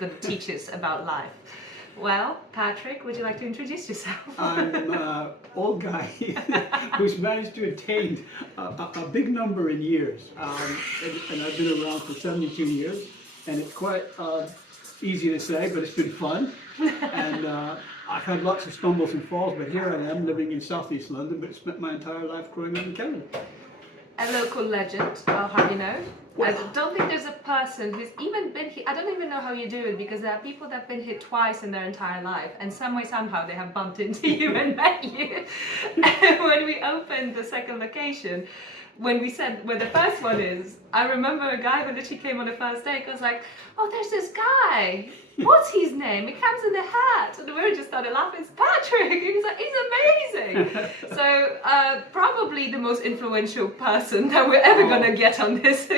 going to teach us about life. Well, Patrick, would you like to introduce yourself? I'm an old guy who's managed to attain a big number in years, and I've been around for 72 years, and it's quite easy to say, but it's been fun, and I've had lots of stumbles and falls, but here I am living in southeast London, but spent my entire life growing up in Canada. A local legend, I'll have you know. I don't think there's a person who's even been here. I don't even know how you do it, because there are people that have been here twice in their entire life, and some way, somehow, they have bumped into you and met you. When we opened the second location, when we said where the first one is, I remember a guy who literally came on the first day, was like, oh, there's this guy. What's his name? He comes in the hat. And we just started laughing. It's Patrick. He was like, he's amazing. So probably the most influential person that we're ever going to get on this.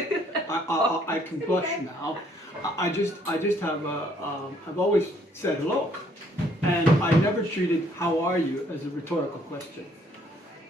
I can blush now. I just have I've always said hello, and I never treated "how are you" as a rhetorical question.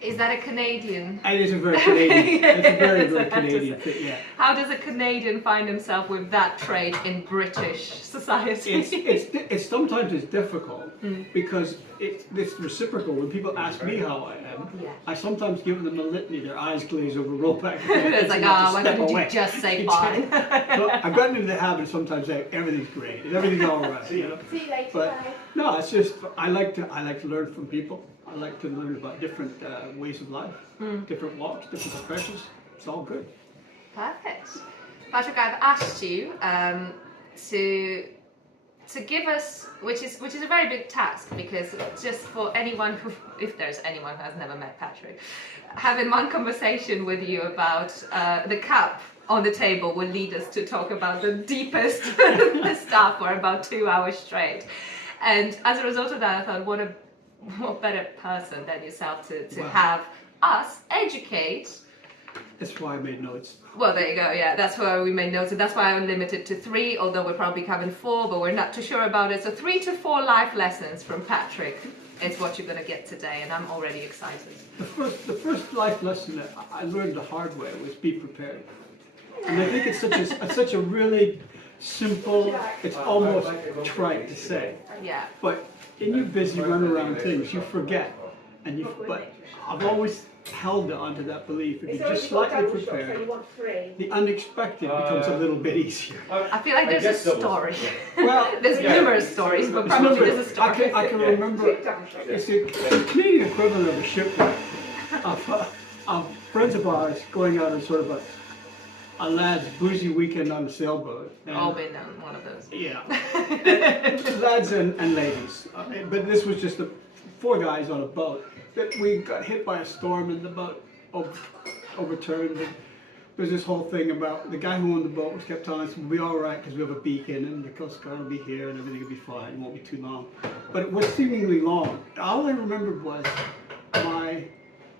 Is that a Canadian? It is a very Canadian. It's a very, very Canadian thing. Yeah. How does a Canadian find himself with that trait in British society? It's sometimes it's difficult because it's reciprocal. When people ask me how I am, I sometimes give them a litany. Their eyes glaze over, roll back. It's like, why couldn't you just say fine? So I've gotten into the habit of sometimes saying everything's great, everything's all right. You know? See you later. But no, it's just I like to learn from people. I like to learn about different ways of life, different walks, different professions. It's all good. Perfect. Patrick, I've asked you to give us, which is a very big task, because just for anyone who, if there's anyone who has never met Patrick, having one conversation with you about the cup on the table will lead us to talk about the deepest stuff for about 2 hours straight. And as a result of that, I thought, what better person than yourself to have us educate. That's why I made notes. Well, there you go. Yeah, that's why we made notes, and that's why I'm limited to 3. Although we're probably having 4, but we're not too sure about it. So 3 to 4 life lessons from Patrick is what you're going to get today, and I'm already excited. The first life lesson that I learned the hard way was be prepared, and I think it's such a really simple. It's almost trite to say. Yeah. But in your busy runaround things, you forget, but I've always held onto that belief. If you're just slightly prepared, the unexpected becomes a little bit easier. I feel like there's a story. Well, there's numerous stories, but probably there's a story. I can remember. It's the Canadian equivalent of a shipwreck of friends of ours going out on sort of a lad's boozy weekend on a sailboat. All been on one of those. Yeah. Lads and ladies. But this was just 4 guys on a boat. That we got hit by a storm and the boat overturned. And there's this whole thing about the guy who owned the boat was kept telling us we'll be all right because we have a beacon and the Coast Guard will be here and everything will be fine. It won't be too long. But it was seemingly long. All I remembered was my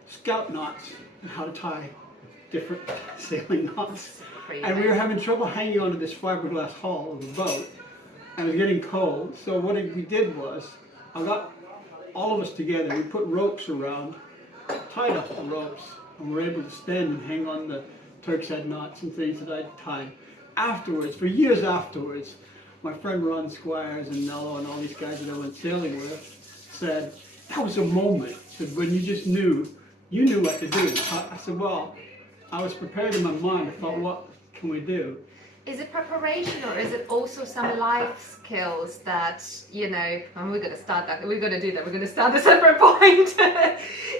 scout knots and how to tie different sailing knots. And we were having trouble hanging onto this fiberglass hull of the boat, and it was getting cold. So what we did was, I got all of us together, we put ropes around, tied up the ropes, and we were able to stand and hang on the Turk's head knots and things that I tied. Afterwards, for years afterwards, my friend Ron Squires and Nello and all these guys that I went sailing with said, that was a moment, said, when you just knew what to do. I said, well, I was prepared in my mind. I thought, what can we do? Is it preparation, or is it also some life skills that, you know, and we're going to start that, we're going to do that, we're going to start a separate point.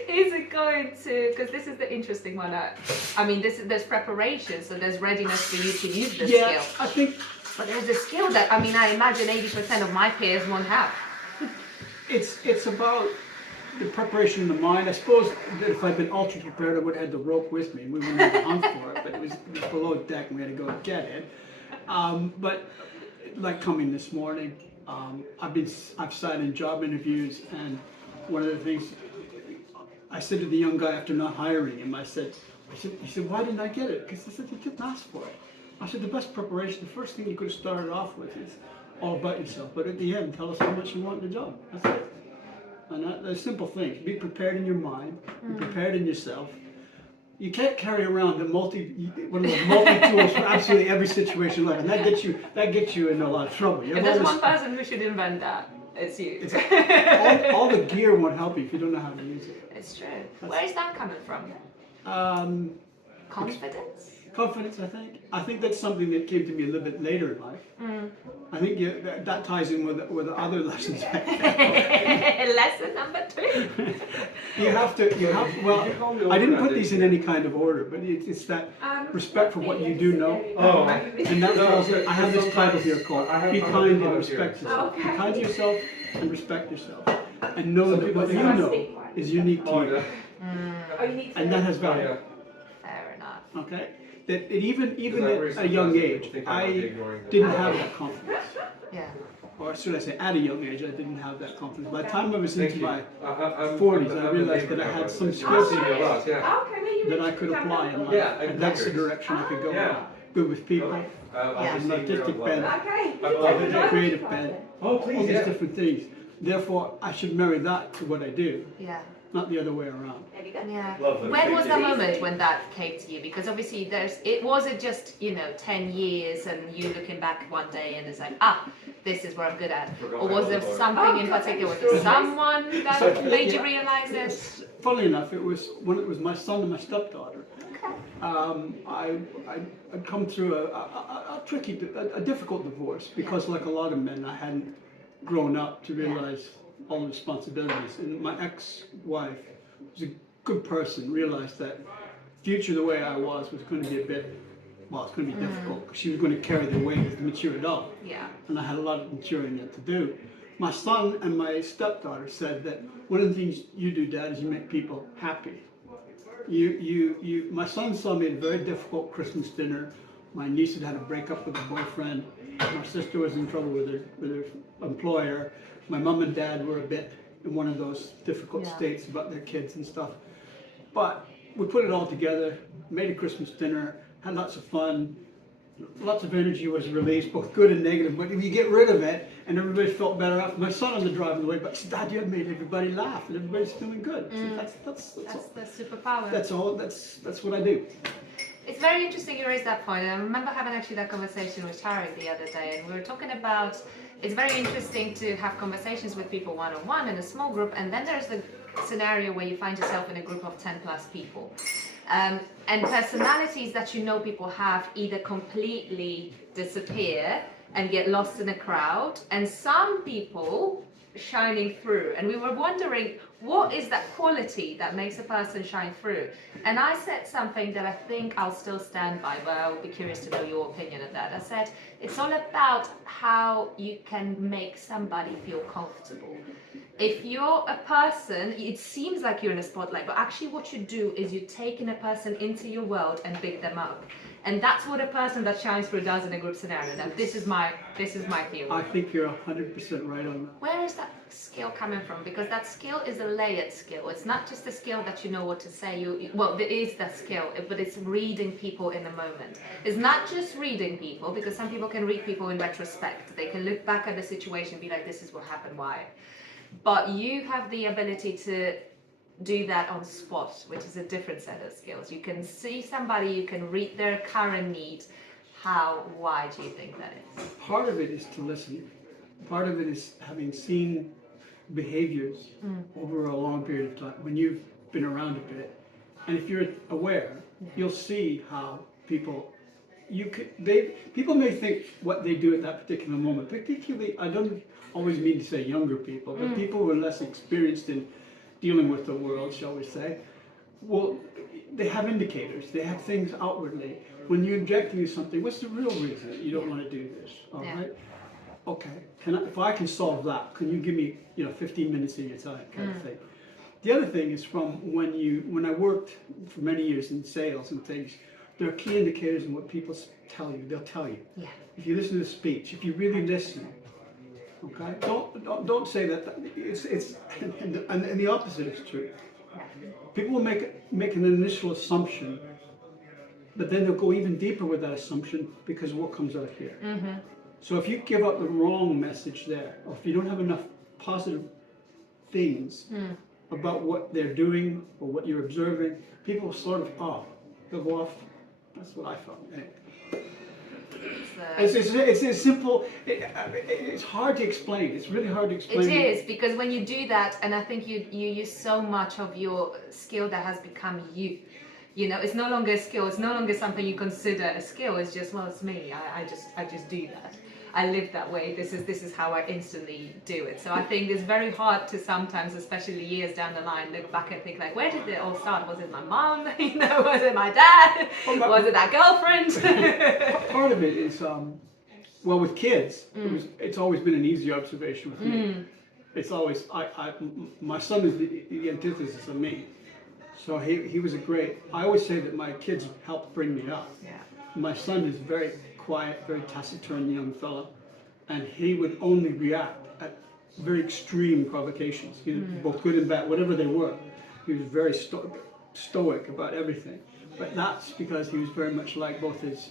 Is it going to, because this is the interesting one, I mean, there's preparation, so there's readiness for you to use the skill. I think. But there's a skill that, I mean, I imagine 80% of my peers won't have. It's about the preparation in the mind. I suppose that if I'd been ultra prepared, I would have had the rope with me. We wouldn't have to hunt for it, but it was below deck and we had to go and get it. But like coming this morning, I've sat in job interviews, and one of the things I said to the young guy after not hiring him, he said, why didn't I get it? Because I said, you didn't ask for it. I said, the best preparation, the first thing you could have started off with is all about yourself. But at the end, tell us how much you want in the job. That's it. And they're simple things. Be prepared in your mind, be prepared in yourself, you can't carry around one of those multi-tools for absolutely every situation in life, and that gets you in a lot of trouble. If there's one person who should invent that, it's you. All the gear won't help you if you don't know how to use it. It's true. Where is that coming from? Confidence? Confidence, I think. I think that's something that came to me a little bit later in life. I think that ties in with other lessons. Lesson number 2. Well, I didn't put these in any kind of order, but it's that respect for what you do know. And that falls, I have this title here called Be Kind and Respect Yourself. Be kind to yourself and respect yourself. And know that what you know is unique to you. And that has value. Fair enough. Okay? That even at a young age, I didn't have that confidence. Yeah. Or should I say, at a young age, I didn't have that confidence. By the time I was into my 40s, I realized that I had some skills that I could apply in life. And that's the direction I could go in. Good with people, an artistic bent, a creative bent, all these different things. Therefore, I should marry that to what I do. Yeah. Not the other way around. Yeah. When was the moment when that came to you? Because obviously it wasn't just, 10 years and you looking back one day and it's like, this is what I'm good at. Or was there something in particular? Was there someone that made you realize this? Funnily enough, it was when it was my son and my stepdaughter. I'd come through a difficult divorce because, like a lot of men, I hadn't grown up to realize all the responsibilities. And my ex-wife was a good person, realized that future the way I was going to be it's going to be difficult because she was going to carry the weight as a mature adult. Yeah. And I had a lot of maturing yet to do. My son and my stepdaughter said that one of the things you do, Dad, is you make people happy. My son saw me at a very difficult Christmas dinner. My niece had had a breakup with a boyfriend. My sister was in trouble with her employer. My mom and dad were a bit in one of those difficult states about their kids and stuff. But we put it all together, made a Christmas dinner, had lots of fun. Lots of energy was released, both good and negative. But if you get rid of it, and everybody felt better after. My son on the driving away, but Dad, you have made everybody laugh, and everybody's feeling good. So that's the superpower. That's all. That's what I do. It's very interesting you raised that point. I remember having actually that conversation with Tarek the other day, and we were talking about it's very interesting to have conversations with people one-on-one in a small group, and then there's the scenario where you find yourself in a group of 10 plus people. And personalities that people have either completely disappear and get lost in a crowd, and some people shining through. And we were wondering, what is that quality that makes a person shine through? And I said something that I think I'll still stand by, but I'll be curious to know your opinion on that. I said, it's all about how you can make somebody feel comfortable. If you're a person, it seems like you're in a spotlight, but actually what you do is you're taking a person into your world and big them up. And that's what a person that shines through does in a group scenario. Now, this is my theory. I think you're 100% right on that. Where is that skill coming from? Because that skill is a layered skill. It's not just a skill that you know what to say. There is that skill, but it's reading people in the moment. It's not just reading people, because some people can read people in retrospect. They can look back at the situation and be like, this is what happened, why? But you have the ability to do that on spot, which is a different set of skills. You can see somebody, you can read their current need. Why do you think that is? Part of it is to listen. Part of it is having seen behaviors over a long period of time, when you've been around a bit. And if you're aware, you'll see how people may think what they do at that particular moment, particularly, I don't always mean to say younger people, but people who are less experienced in dealing with the world, shall we say, well, they have indicators, they have things outwardly. When you're objecting to something, what's the real reason that you don't want to do this? All right? Okay, if I can solve that, can you give me 15 minutes of your time, kind of thing. The other thing is from when I worked for many years in sales and things, there are key indicators in what people tell you. They'll tell you. Yeah. If you listen to the speech, if you really listen, okay, don't say that it's and the opposite is true. People will make an initial assumption, but then they'll go even deeper with that assumption because of what comes out here. So if you give up the wrong message there, or if you don't have enough positive things about what they're doing or what you're observing, people sort of, they'll go off. That's what I found. Anyway. It's a simple, it's hard to explain. It's really hard to explain. It is, because when you do that, and I think you use so much of your skill that has become you. You know, it's no longer a skill. It's no longer something you consider a skill. It's just, well, it's me. I just do that. I live that way. This is how I instantly do it. So I think it's very hard to sometimes, especially years down the line, look back and think like, where did it all start? Was it my mom? You know, was it my dad? Was it that girlfriend? Part of it is, well, with kids, it's always been an easy observation with me. It's always, my son is the antithesis of me. So he was a great, I always say that my kids helped bring me up. Yeah. My son is very quiet, very taciturn young fella, and he would only react at very extreme provocations, both good and bad, whatever they were. He was very stoic about everything. But that's because he was very much like both his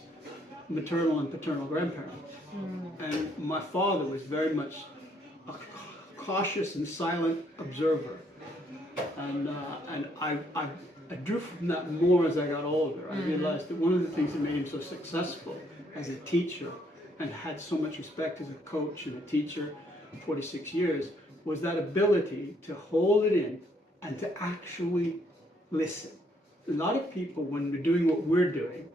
maternal and paternal grandparents. And my father was very much a cautious and silent observer. And I drew from that more as I got older. I realized that one of the things that made him so successful as a teacher and had so much respect as a coach and a teacher, 46 years, was that ability to hold it in and to actually listen. A lot of people, when they're doing what we're doing,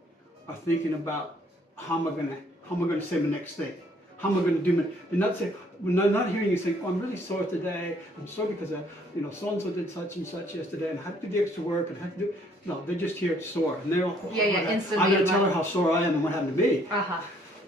are thinking about how am I going to say my next thing? How am I going to do my? They're not saying, we're not hearing you saying, "Oh, I'm really sore today. I'm sore because so and so did such and such yesterday, and I had to do the extra work, and I had to do." No, they're just here sore, and they're all. Instantly. I'm going to tell her how sore I am and what happened to me.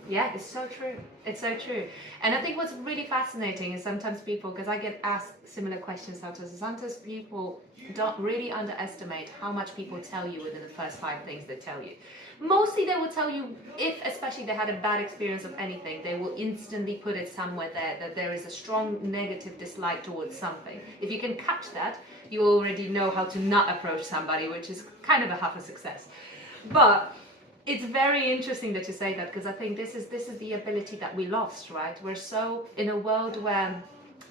Yeah, it's so true. It's so true. And I think what's really fascinating is sometimes people, because I get asked similar questions sometimes people don't really underestimate how much people tell you within the first 5 things they tell you. Mostly they will tell you, if especially they had a bad experience of anything, they will instantly put it somewhere there, that there is a strong negative dislike towards something. If you can catch that, you already know how to not approach somebody, which is kind of a half a success. But it's very interesting that you say that, because I think this is the ability that we lost, right? We're so in a world where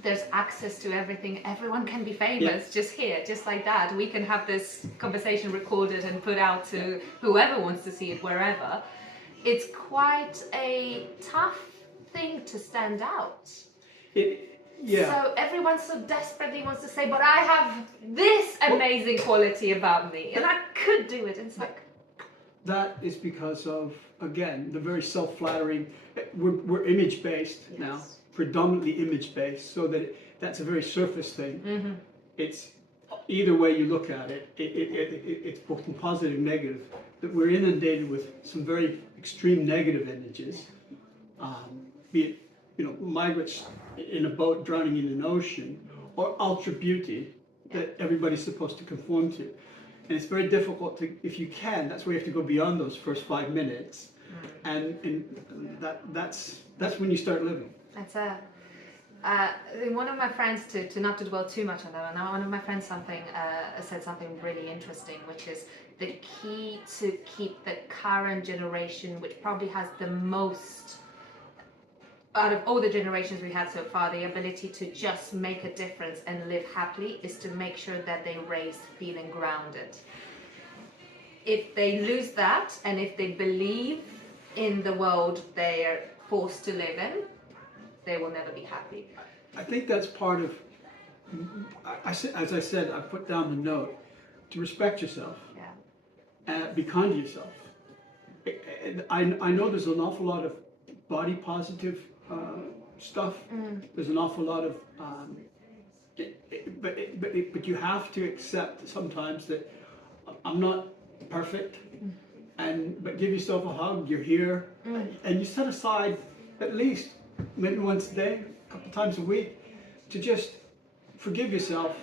there's access to everything. Everyone can be famous just here, just like that. We can have this conversation recorded and put out to whoever wants to see it, wherever. It's quite a tough thing to stand out. So everyone so desperately wants to say, but I have this amazing quality about me, and I could do it. And it's like, that is because of, again, the very self-flattering. We're image-based now, predominantly image-based, so that's a very surface thing. It's either way you look at it, it's both positive and negative. That we're inundated with some very extreme negative images, be it migrants in a boat drowning in an ocean, or ultra beauty that everybody's supposed to conform to. And it's very difficult to, if you can, that's where you have to go beyond those first 5 minutes, and that's when you start living. That's one of my friends, to not to dwell too much on that, one of my friends said something really interesting, which is the key to keep the current generation, which probably has the most out of all the generations we had so far, the ability to just make a difference and live happily, is to make sure that they raise feeling grounded. If they lose that, and if they believe in the world they're forced to live in, they will never be happy. I think that's part of, as I said, I put down the note, to respect yourself, be kind to yourself. I know there's an awful lot of body positive stuff. There's an awful lot of, but you have to accept sometimes that I'm not perfect, but give yourself a hug. You're here, and you set aside at least maybe once a day, a couple times a week, to just forgive yourself,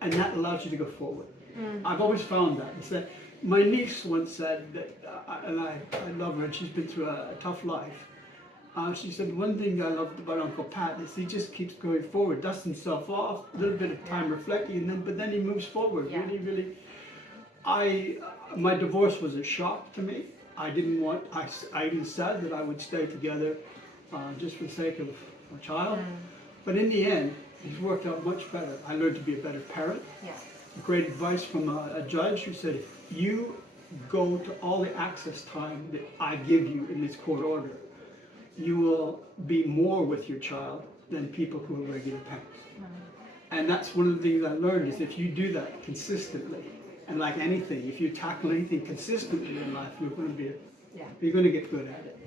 and that allows you to go forward. I've always found that. It's that my niece once said that, and I love her, and she's been through a tough life. She said, one thing I loved about Uncle Pat is he just keeps going forward, dusts himself off, a little bit of time reflecting, but then he moves forward. Really. My divorce was a shock to me. I even said that I would stay together just for the sake of a child. But in the end, He's worked out much better. I learned to be a better parent. Yeah. Great advice from a judge who said, if you go to all the access time that I give you in this court order, you will be more with your child than people who are regular parents. And that's one of the things I learned is if you do that consistently, and like anything, if you tackle anything consistently in life, you're going to get good at it.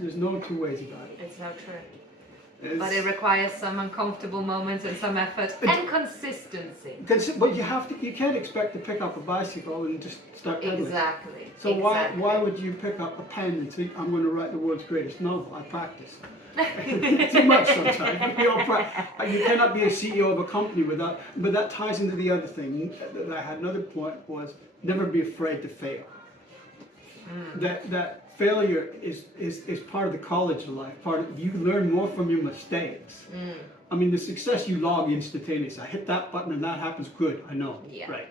There's no two ways about it. It's so true. But it requires some uncomfortable moments and some effort and consistency. But you can't expect to pick up a bicycle and just start pedaling. Exactly. So why would you pick up a pen and think, I'm going to write the world's greatest novel? I practice. Too much sometimes. You cannot be a CEO of a company without, but that ties into the other thing that I had. Another point was never be afraid to fail. That failure is part of the college of life. You learn more from your mistakes. I mean, the success you log instantaneously. I hit that button and that happens. Good, I know, right?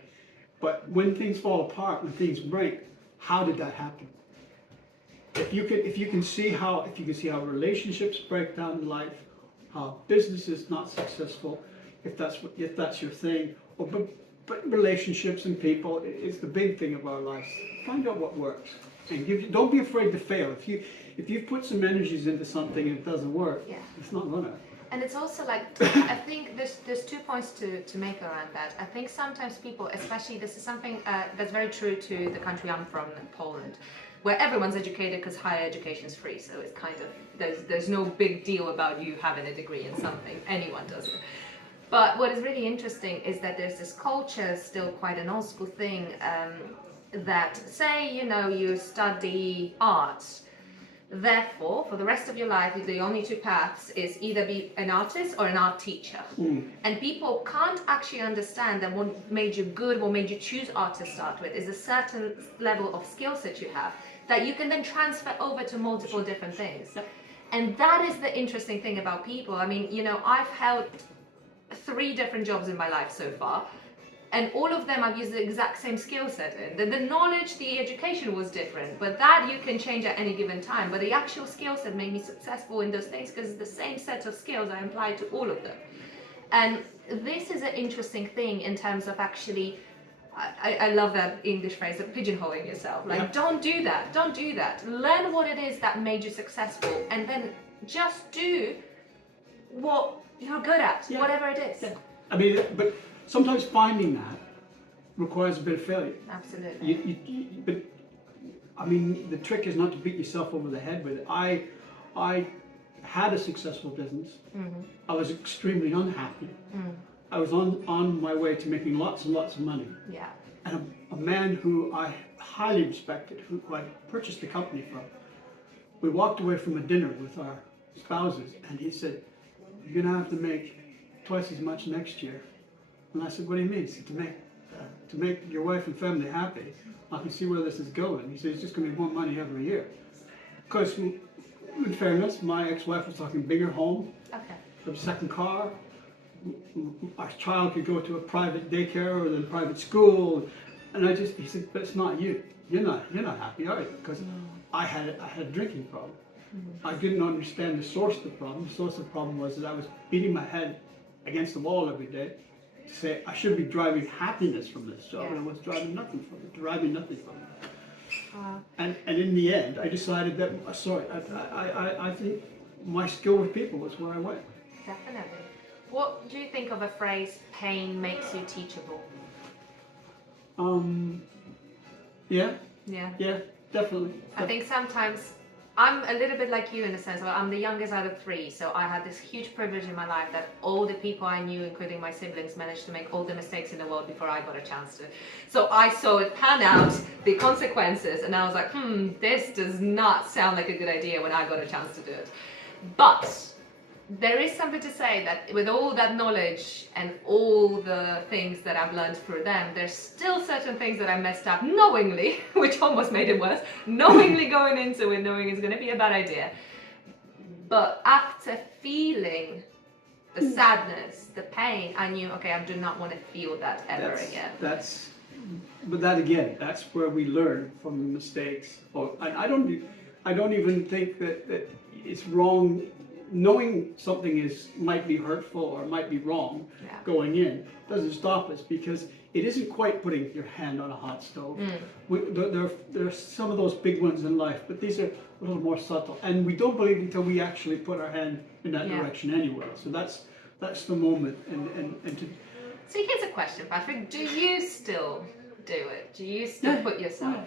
But when things fall apart, when things break, how did that happen? If you can see how relationships break down in life, how business is not successful, if that's your thing, but relationships and people is the big thing of our lives. Find out what works, and don't be afraid to fail. If you put some energies into something and it doesn't work, it's not gonna. And it's also like, I think there's 2 points to make around that. I think sometimes people, especially this is something that's very true to the country I'm from, Poland, where everyone's educated because higher education is free. So it's kind of, there's no big deal about you having a degree in something. Anyone does it. But what is really interesting is that there's this culture, still quite an old school thing, that say, you study arts. Therefore, for the rest of your life, the only two paths is either be an artist or an art teacher. And people can't actually understand that what made you good, what made you choose art to start with, is a certain level of skills that you have that you can then transfer over to multiple different things. And that is the interesting thing about people. I mean, I've held 3 different jobs in my life so far. And all of them I've used the exact same skill set in. The knowledge, the education was different, but that you can change at any given time. But the actual skill set made me successful in those things because it's the same set of skills I apply to all of them. And this is an interesting thing in terms of actually, I love that English phrase of pigeonholing yourself. Like, don't do that, don't do that. Learn what it is that made you successful and then just do what you're good at, whatever it is. I mean, but sometimes finding that requires a bit of failure. Absolutely. But I mean, the trick is not to beat yourself over the head with it. I had a successful business. I was extremely unhappy. I was on my way to making lots and lots of money. Yeah. And a man who I highly respected, who I purchased the company from, we walked away from a dinner with our spouses, and he said, "You're gonna have to make twice as much next year." And I said, "What do you mean?" He said, to make your wife and family happy, I can see where this is going. He said, "It's just going to be more money every year." Because, in fairness, my ex-wife was talking bigger home, a second car, our child could go to a private daycare or then private school, and he said, "But it's not you. You're not happy, are you?" Because I had a drinking problem. I didn't understand the source of the problem. The source of the problem was that I was beating my head against the wall every day to say I should be driving happiness from this job, and I was driving nothing from it. And in the end, I decided that I think my skill with people was where I went. Definitely. What do you think of a phrase, "pain makes you teachable"? Yeah, definitely. I think sometimes I'm a little bit like you in a sense. Well, I'm the youngest out of 3, so I had this huge privilege in my life that all the people I knew, including my siblings, managed to make all the mistakes in the world before I got a chance to. So I saw it pan out, the consequences, and I was like, this does not sound like a good idea when I got a chance to do it. But there is something to say that with all that knowledge and all the things that I've learned through them, there's still certain things that I messed up knowingly, which almost made it worse, knowingly going into it, knowing it's going to be a bad idea. But after feeling the sadness, the pain, I knew, okay, I do not want to feel that ever again. But that's where we learn from the mistakes. I don't even think that it's wrong knowing something might be hurtful or might be wrong going in doesn't stop us, because it isn't quite putting your hand on a hot stove. There are some of those big ones in life, but these are a little more subtle, and we don't believe until we actually put our hand in that direction anyway. So that's the moment. And to, so here's a question, Patrick. Do you still do it? Do you still put yourself,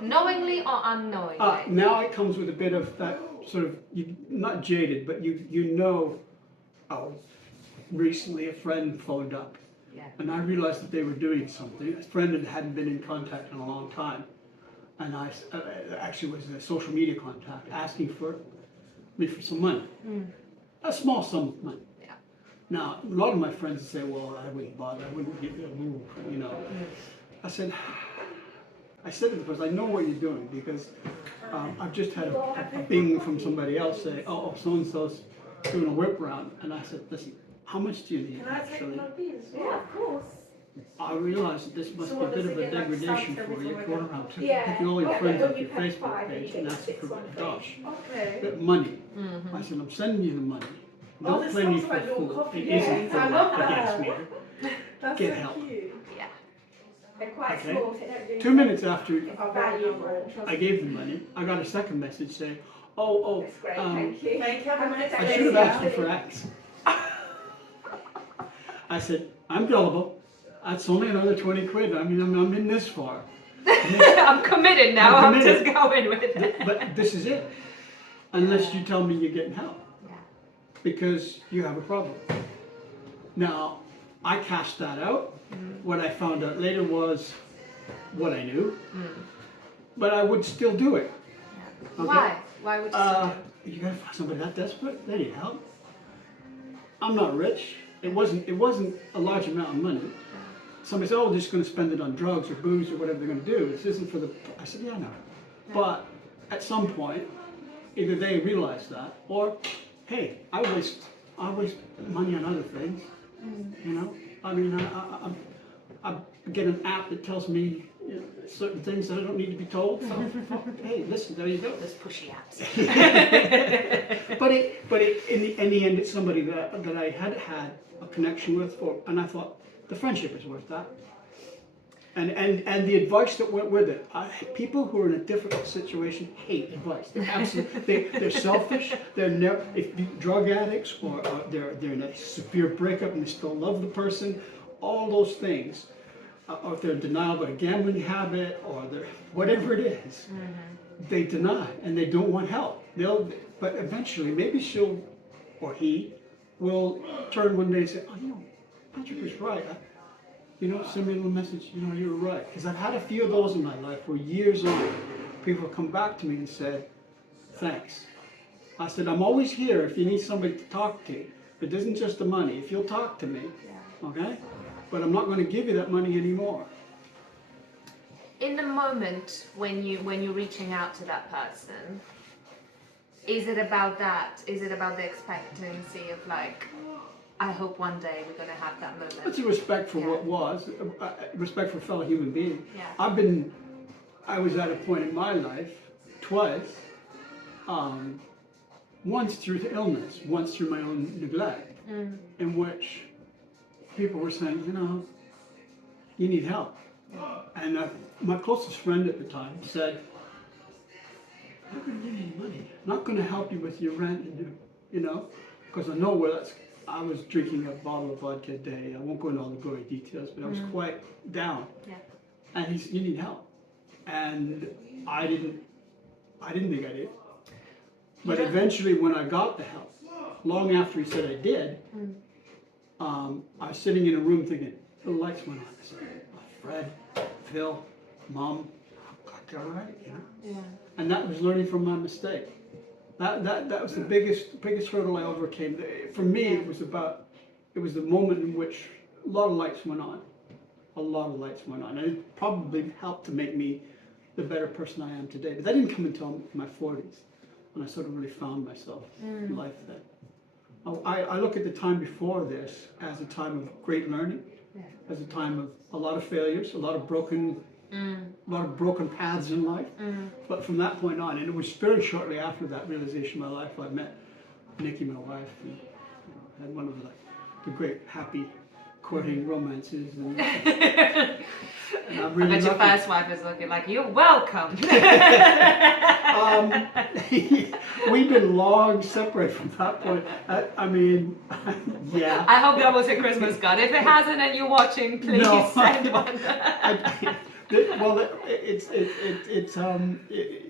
knowingly or unknowingly? Now it comes with a bit of that sort of, not jaded, but you know, recently a friend phoned up, and I realized that they were doing something. A friend that hadn't been in contact in a long time, and I actually was a social media contact, asking for me for some money, a small sum of money. Now, a lot of my friends would say, well, I wouldn't bother, I wouldn't give you a move, you know. I said to the person, I know what you're doing, because I've just had a bing from somebody else say, oh, so-and-so's doing a whip round. And I said, listen, how much do you need, actually? Yeah, of course. I realized that this must be a bit of a degradation for you, going around picking all your friends off your Facebook page and asking for gosh, but money. I said, I'm sending you the money. Don't play me for a fool. It isn't for against me. Get help. Yeah. They're quite small, so they don't really 2 minutes after valuable. I gave the money, I got a second message saying, That's great, thank you. Thank you. I should have asked you for X. I said, I'm gullible. That's only another 20 quid. I mean, I'm in this far. I'm committed now. I'm just going with it. But this is it. Unless you tell me you're getting help. Because you have a problem. Now, I cashed that out. What I found out later was what I knew. But I would still do it. Okay? Why? Why would you still do it? You gotta find somebody that desperate? They need help. I'm not rich. It wasn't a large amount of money. Somebody said, oh, they're just gonna spend it on drugs or booze or whatever they're gonna do. This isn't for the, I said, yeah, no. But at some point, either they realize that, or hey, I waste money on other things, you know. I mean, I get an app that tells me certain things that I don't need to be told. So, hey, listen, there you go. Those pushy apps. but in the end, it's somebody that I had a connection with, and I thought the friendship is worth that. And the advice that went with it. People who are in a difficult situation hate advice. They're absolutely they're selfish. They're drug addicts, or they're in a severe breakup and they still love the person. All those things, or if they're in denial about a gambling habit, or they're whatever it is, they deny and they don't want help. But eventually, maybe she'll or he will turn one day and say, oh, you know, Patrick was right. Send me a little message, you were right. Because I've had a few of those in my life where years on, people come back to me and said, thanks. I said, I'm always here if you need somebody to talk to. It isn't just the money. If you'll talk to me, okay? But I'm not going to give you that money anymore. In the moment when you're reaching out to that person, is it about that? Is it about the expectancy of like, I hope one day we're going to have that moment? It's a respect for what was, respect for a fellow human being. Yeah. I was at a point in my life, twice, once through the illness, once through my own neglect, in which people were saying, you need help. And my closest friend at the time said, I'm not going to give you any money. I'm not going to help you with your rent, and because I know where that's. I was drinking a bottle of vodka a day. I won't go into all the gory details, but I was quite down. Yeah. And he said, you need help. And I didn't think I did. But eventually when I got the help, long after he said I did, I was sitting in a room thinking, the lights went on. I said, Fred, Phil, Mom, all right, Yeah. And that was learning from my mistake. That was the biggest hurdle I overcame. For me, it was the moment in which a lot of lights went on. A lot of lights went on. And it probably helped to make me the better person I am today. But that didn't come until my 40s, when I sort of really found myself in life then. I look at the time before this as a time of great learning, as a time of a lot of failures, a lot of broken paths in life. But from that point on, and it was very shortly after that realization in my life, I met Nikki, my wife, and, had one of the great happy courting romances. And I'm really I bet your lucky. first wife is looking like, you're welcome. We've been long separated from that point. I mean, yeah. I hope that was a Christmas card. If it hasn't and you're watching, please No. send one. Well,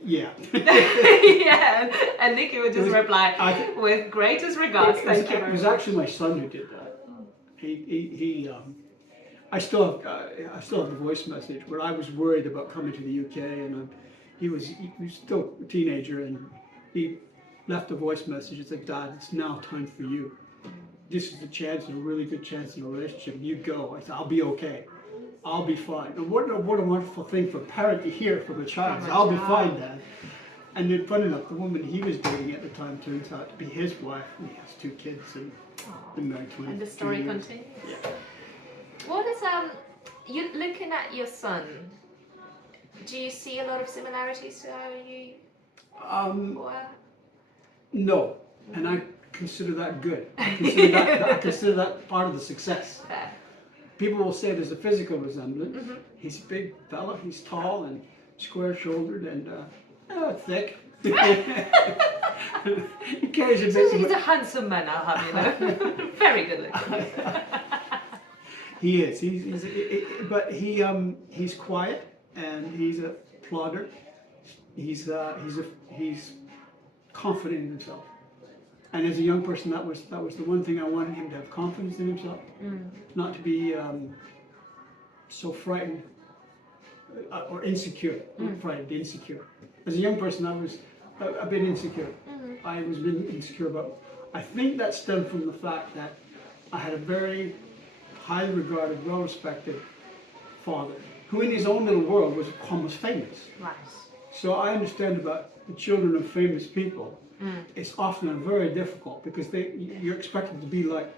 yeah. Yeah, and Nikki would just reply, with greatest regards, thank you It very was much. actually my son who did that. I still have the voice message where I was worried about coming to the UK, and he was still a teenager, and he left a voice message and said, "Dad, it's now time for you. This is a chance, a really good chance in a relationship. You go." I said, "I'll be okay. I'll be fine." And what a wonderful thing for a parent to hear from a child. From a "I'll be child. fine, Dad." And then, funny enough, the woman he was dating at the time turns out to be his wife, and he has 2 kids and been married 22 And the story years. continues. Yeah. What is you looking at your son? Do you see a lot of similarities to how you were? No, and I consider that good. I consider that part of the success. Fair. People will say there's a physical resemblance. Mm-hmm. He's a big fella. He's tall and square-shouldered and thick. He carries a bit. He's a handsome man, I'll have you know. Very good looking. He is. But he's quiet and he's a plodder. He's confident in himself. And as a young person, that was the one thing I wanted him to have: confidence in himself, not to be so frightened or insecure. Not frightened, insecure. As a young person, I was a bit insecure. I was been insecure about. I think that stemmed from the fact that I had a very highly regarded, well-respected father, who in his own little world was almost famous. Right. So I understand about the children of famous people. It's often very difficult because you're expected to be like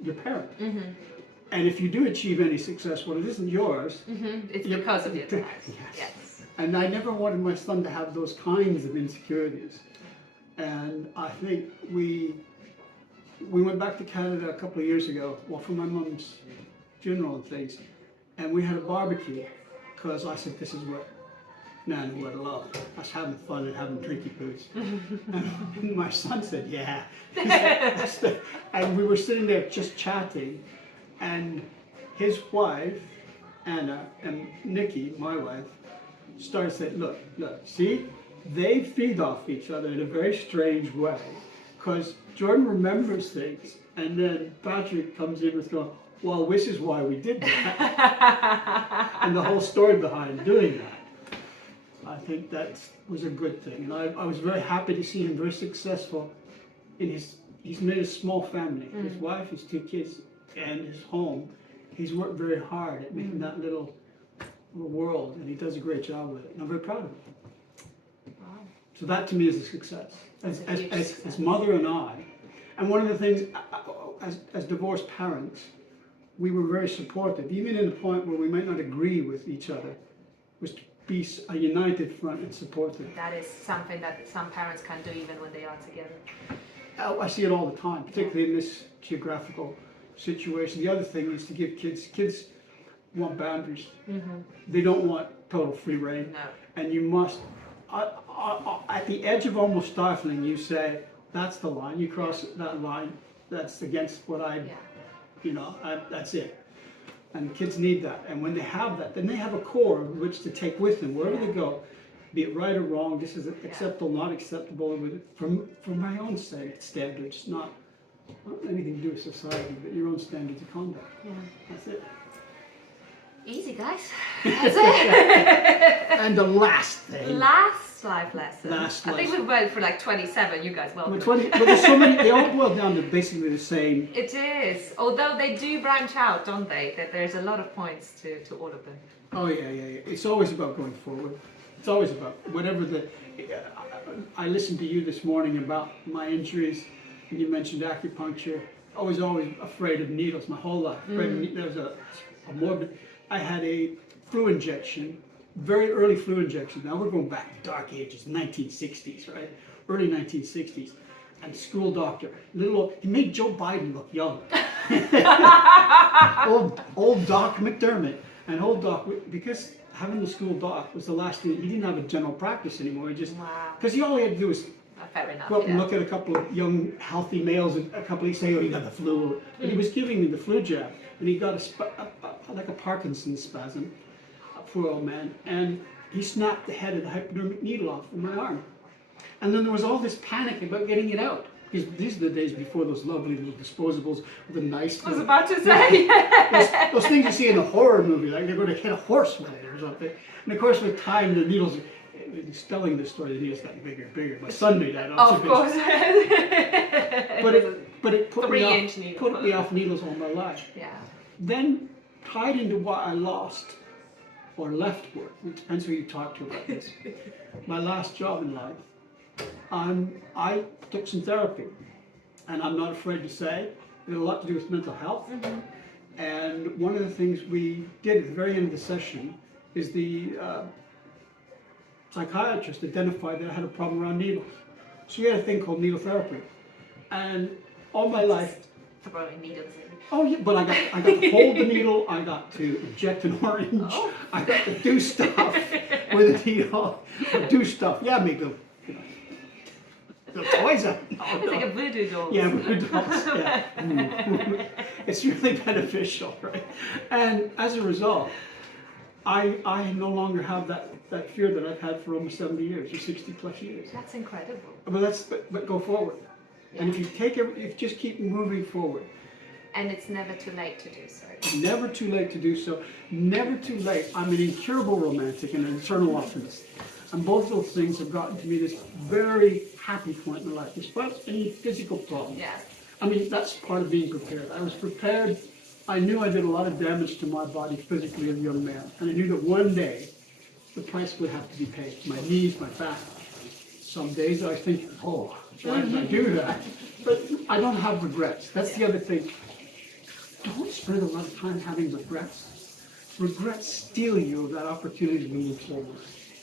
your parent. And if you do achieve any success, well, it isn't yours. It's because of your parents. Yes. And I never wanted my son to have those kinds of insecurities. And I think we went back to Canada a couple of years ago, well, for my mum's funeral and things, and we had a barbecue because I said, this is what Nan would love, us having fun and having drinky poos. And my son said, yeah. He said, and we were sitting there just chatting, and his wife, Anna, and Nikki, my wife, started saying, look, see, they feed off each other in a very strange way, because Jordan remembers things, and then Patrick comes in with going, well, this is why we did that. And the whole story behind doing that. I think that was a good thing. And I was very happy to see him very successful in he's made a small family. His wife, his 2 kids, and his home. He's worked very hard at making that little world, and he does a great job with it. And I'm very proud of him. Wow. So that to me is a success. As mother and I, and one of the things, as divorced parents, we were very supportive, even in the point where we might not agree with each other, was to be a united front and supportive. That is something that some parents can do even when they are together. I see it all the time, particularly in this geographical situation. The other thing is to give kids want boundaries. They don't want total free reign. No. And you must, at the edge of almost stifling, you say, that's the line, you cross that line, that's against what that's it. And kids need that. And when they have that, then they have a core of which to take with them wherever they go, be it right or wrong, this is acceptable, not acceptable, from my own standards, not anything to do with society, but your own standards of conduct. Yeah. That's it. Easy, guys. That's it. And the last thing. Last life lesson. I think we went for like 27. You guys, welcome. But there's so many. They all boil down to basically the same. It is. Although they do branch out, don't they? That there's a lot of points to all of them. Oh yeah. It's always about going forward. It's always about whatever the. I listened to you this morning about my injuries, and you mentioned acupuncture. I was always afraid of needles my whole life. There was a morbid. I had a flu injection, very early flu injection. Now we're going back to dark ages, 1960s, right? Early 1960s. and school doctor. He made Joe Biden look young. old Doc McDermott. And old Doc, because having the school doc was the last thing, he didn't have a general practice anymore. He just, because all he had to do was Fair enough, go up and look at a couple of young, healthy males, and a couple, he'd say, oh, you got the flu. But he was giving me the flu jab, and he got like a Parkinson's spasm, a poor old man, and he snapped the head of the hypodermic needle off from my arm. And then there was all this panic about getting it out. Because these are the days before those lovely little disposables with a nice... I was about to say. those things you see in the horror movie, like they're going to hit a horse with it or something. And of course, with time, the needles... He's telling this story, the needles got bigger and bigger. My son made that Oh, of course. but it put me off needles all my life. Yeah. Then, tied into what I lost or left work, it depends who you talk to about this. My last job in life, I took some therapy, and I'm not afraid to say it had a lot to do with mental health. And one of the things we did at the very end of the session is the psychiatrist identified that I had a problem around needles. So we had a thing called needle therapy, and all my life. Throwing needles in. Oh yeah, but I got to hold the needle. I got to inject an orange. Oh. I got to do stuff with a needle. Do stuff. Yeah, make the poison. It's like a voodoo doll. Yeah, voodoo dolls. Yeah. It's really beneficial, right? And as a result, I no longer have that fear that I've had for almost 70 years or 60 plus years. That's incredible. But go forward. Yeah. And if you just keep moving forward. And it's never too late to do so. Never too late to do so. Never too late. I'm an incurable romantic and an eternal optimist. And both those things have gotten to me this very happy point in my life, despite any physical problems. Yeah. I mean, that's part of being prepared. I was prepared. I knew I did a lot of damage to my body physically as a young man. And I knew that one day the price would have to be paid. My knees, my back. Some days I think, oh, why did I do that? But I don't have regrets. That's the other thing. Don't spend a lot of time having regrets. Regrets steal you of that opportunity to move forward.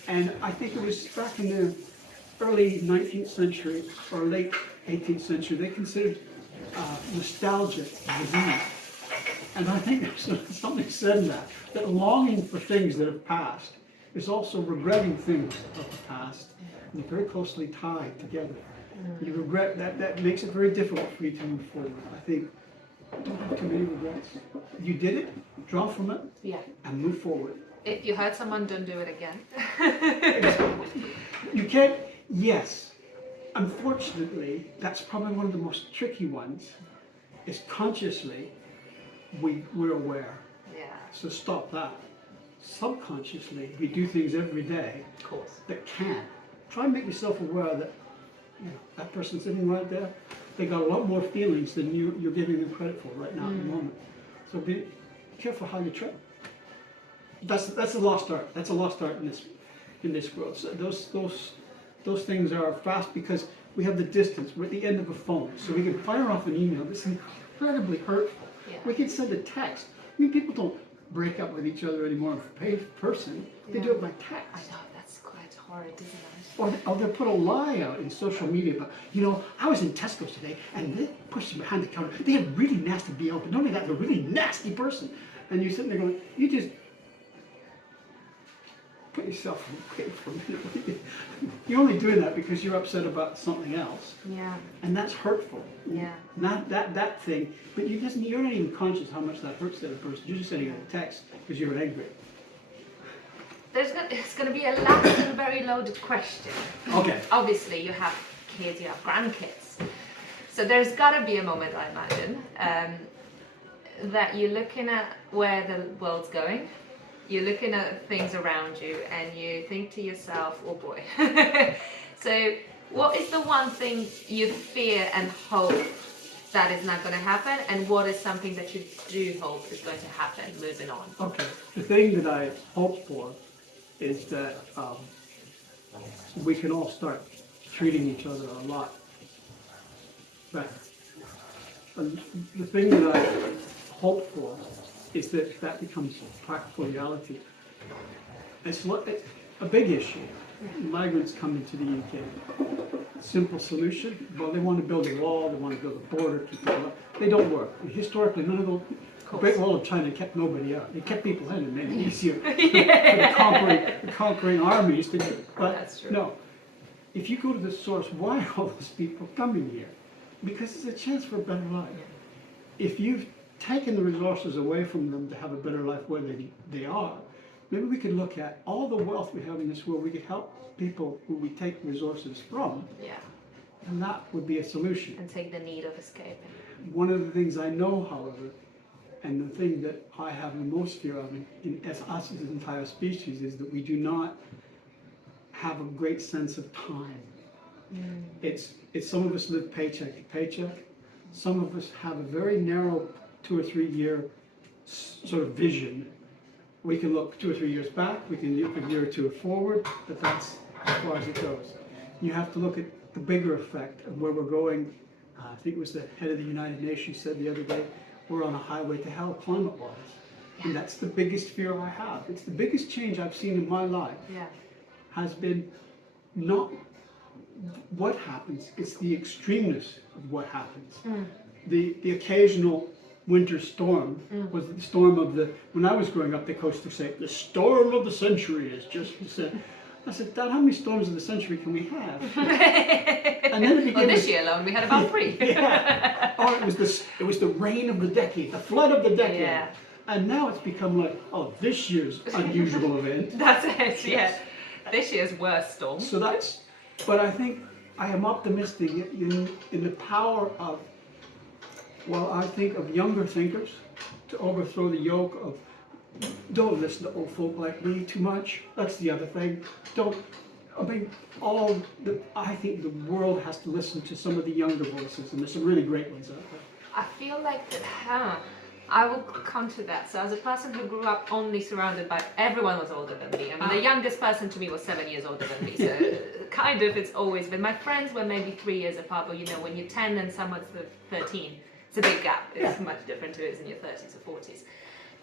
And I think it was back in the early 19th century or late 18th century, they considered nostalgia a disease. And I think there's something said in that longing for things that have passed is also regretting things of the past. And they're very closely tied together. You regret that makes it very difficult for you to move forward. I think don't have too many regrets. You did it, draw from it, and move forward. If you hurt someone, don't do it again. You can't, yes. Unfortunately, that's probably one of the most tricky ones, is consciously we're aware. Yeah. So stop that. Subconsciously, we do things every day Of course. that can. Try and make yourself aware that that person sitting right there, they got a lot more feelings than you're giving them credit for right now at the moment. So be careful how you tread. That's a lost art. That's a lost art in this world. So those things are fast because we have the distance. We're at the end of a phone, so we can fire off an email that's incredibly hurtful. Yeah. We can send a text. I mean, people don't break up with each other anymore in person. They do it by text. I know, that's quite horrid, isn't it? Or they'll put a lie out in social media about, I was in Tesco's today and they pushed me behind the counter. They had really nasty BO, but not only that, they're a really nasty person. And you're sitting there going, you just put yourself away for a minute. You're only doing that because you're upset about something else. Yeah. And that's hurtful. Yeah. Not that thing, but you're not even conscious how much that hurts the other person. You're just sending a text because you're angry. It's going to be a last and very loaded question. Okay. Obviously, you have kids, you have grandkids. So there's got to be a moment, I imagine, that you're looking at where the world's going. You're looking at things around you and you think to yourself, oh boy. So what is the one thing you fear and hope that is not going to happen, and what is something that you do hope is going to happen moving on? Okay. The thing that I hope for is that we can all start treating each other a lot better. And the thing that I hope for is that becomes practical reality. It's a big issue. Migrants come into the UK. simple solution. Well, they want to build a wall, they want to build a border, keep people out. They don't work. Historically, none of those. The Great Wall of China kept nobody out. It kept people in and made it easier for the conquering armies to get. But That's true. no, if you go to the source, why are all those people coming here? Because it's a chance for a better life. If you've taken the resources away from them to have a better life where they are, maybe we could look at all the wealth we have in this world. We could help people who we take resources from, Yeah, and that would be a solution. and take the need of escape. One of the things I know, however, and the thing that I have the most fear of as us as an entire species is that we do not have a great sense of time. It's some of us live paycheck to paycheck. Some of us have a very narrow 2 or 3 year sort of vision. We can look 2 or 3 years back, we can look a year or two forward, but that's as far as it goes. You have to look at the bigger effect of where we're going. I think it was the head of the United Nations said the other day, we're on a highway to hell climate-wise. And that's the biggest fear I have. It's the biggest change I've seen in my life. Yeah. Has been not what happens, it's the extremeness of what happens. The occasional winter storm was the storm of when I was growing up, they used to say, the storm of the century is just said. I said, Dad, how many storms of the century can we have? And then it became This year alone, we had about 3. Yeah. Oh, it was the rain of the decade, the flood of the decade. Yeah. And now it's become like, oh, this year's unusual event. That's it, yeah. This year's worst storm. So but I think I am optimistic in the power of, I think of younger thinkers to overthrow the yoke of, don't listen to old folk like me too much. That's the other thing. I think the world has to listen to some of the younger voices, and there's some really great ones out there. I feel like I will come to that. So as a person who grew up only surrounded by, everyone was older than me. I mean, the youngest person to me was 7 years older than me. So kind of it's always been, my friends were maybe 3 years apart, but when you're 10 and someone's 13, it's a big gap. It's much different to it is in your 30s or 40s.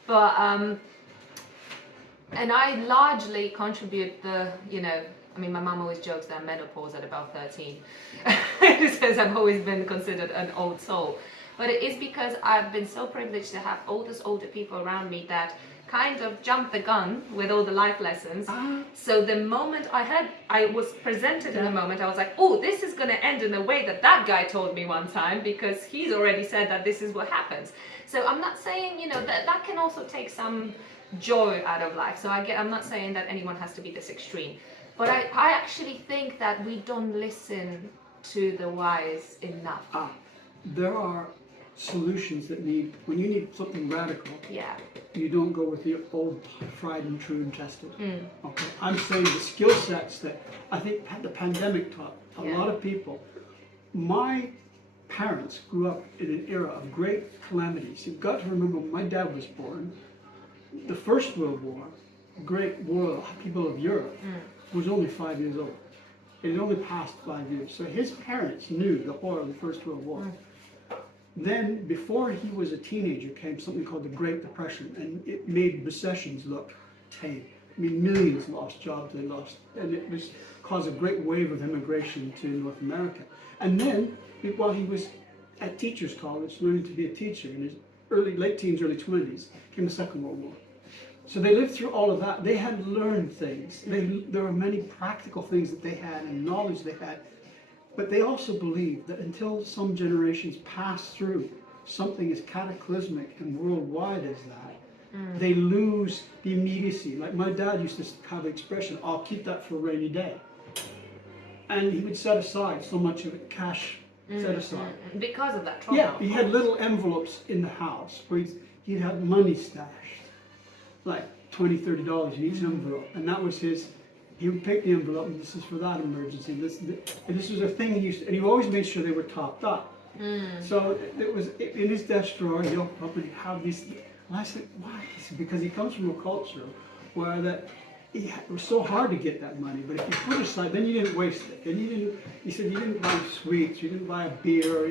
But, and I largely contribute my mum always jokes that I'm menopause at about 13. She says I've always been considered an old soul. But it is because I've been so privileged to have all these older people around me that kind of jumped the gun with all the life lessons. So the moment I was presented in the moment, I was like, oh, this is going to end in a way that guy told me one time, because he's already said that this is what happens. So I'm not saying, that can also take some joy out of life. So I'm not saying that anyone has to be this extreme. But I actually think that we don't listen to the wise enough. There are solutions when you need something radical, you don't go with the old tried and true and tested. Okay. I'm saying the skill sets that I think the pandemic taught a lot of people. My parents grew up in an era of great calamities. You've got to remember when my dad was born, the First World War, great war, people of Europe, was only 5 years old. It had only passed 5 years. So his parents knew the horror of the First World War. Then, before he was a teenager, came something called the Great Depression, and it made recessions look tame. I mean, millions lost jobs, and it caused a great wave of immigration to North America. And then, while he was at teacher's college, learning to be a teacher in his late teens, early 20s, came the Second World War. So they lived through all of that. They had learned things. There were many practical things that they had and knowledge they had. But they also believed that until some generations pass through something as cataclysmic and worldwide as that, they lose the immediacy. Like my dad used to have the expression, I'll keep that for a rainy day. And he would set aside so much of it, cash set aside. Because of that trauma. Yeah, he had little envelopes in the house where he'd have money stashed, like $20, $30 in each envelope. And that was he would pick the envelope, and this is for that emergency. And this was a thing and he always made sure they were topped up. So it was in his desk drawer, he'd open up and he'd have these. And I said, why? He said, because he comes from a culture where it was so hard to get that money, but if you put it aside, then you didn't waste it. Then he said, you didn't buy sweets, you didn't buy a beer,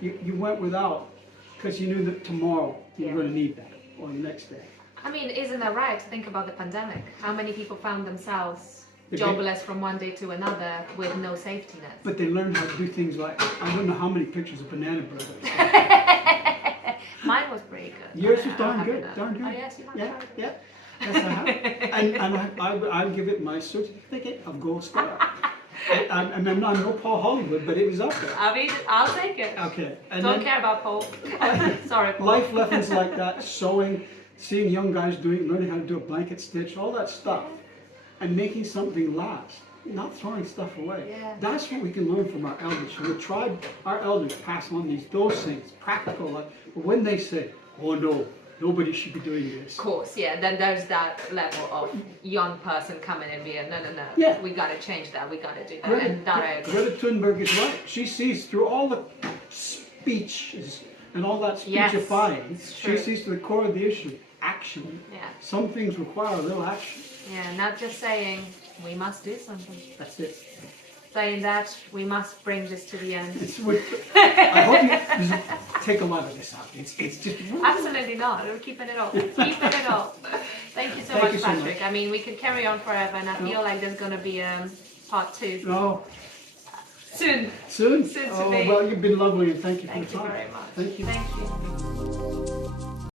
you went without, because you knew that tomorrow you were going to need that, or the next day. I mean, isn't that right? Think about the pandemic. How many people found themselves jobless from one day to another with no safety net. But they learned how to do things like, I don't know how many pictures of banana bread. Mine was pretty good. Yours was I'll darn have good, enough. darn good. Oh yes, you have Yeah, tried it. yeah. Yes, I have. And I'll give it my certificate of gold star. And I'm no Paul Hollywood, but it was up there. I mean, I'll take it. Okay. And Don't then care about Paul. Sorry, Paul. life lessons like that, sewing, seeing young guys learning how to do a blanket stitch, all that stuff, and making something last, not throwing stuff away. Yeah. That's what we can learn from our elders. So the tribe, our elders pass on those things, practical. But when they say, "Oh no, nobody should be doing this," Of course, yeah. Then there's that level of young person coming and being, no. Yeah. We gotta change that. We gotta do that. And that I agree. Greta Thunberg is right. She sees through all the speeches and all that speechifying. it's She true. sees to the core of the issue. Action. Yeah. Some things require a little action. Yeah. Not just saying we must do something. That's it. Saying that we must bring this to the end. I hope you take a lot of this out. It's just Absolutely not. We're keeping it all. Keeping it all. Thank you so Thank much, you so Patrick. much. I mean, we could carry on forever, and I feel like there's gonna be part 2 no soon. soon. Soon to Oh be. well, you've been lovely, and thank you for Thank the you time. very much. Thank you. Thank you.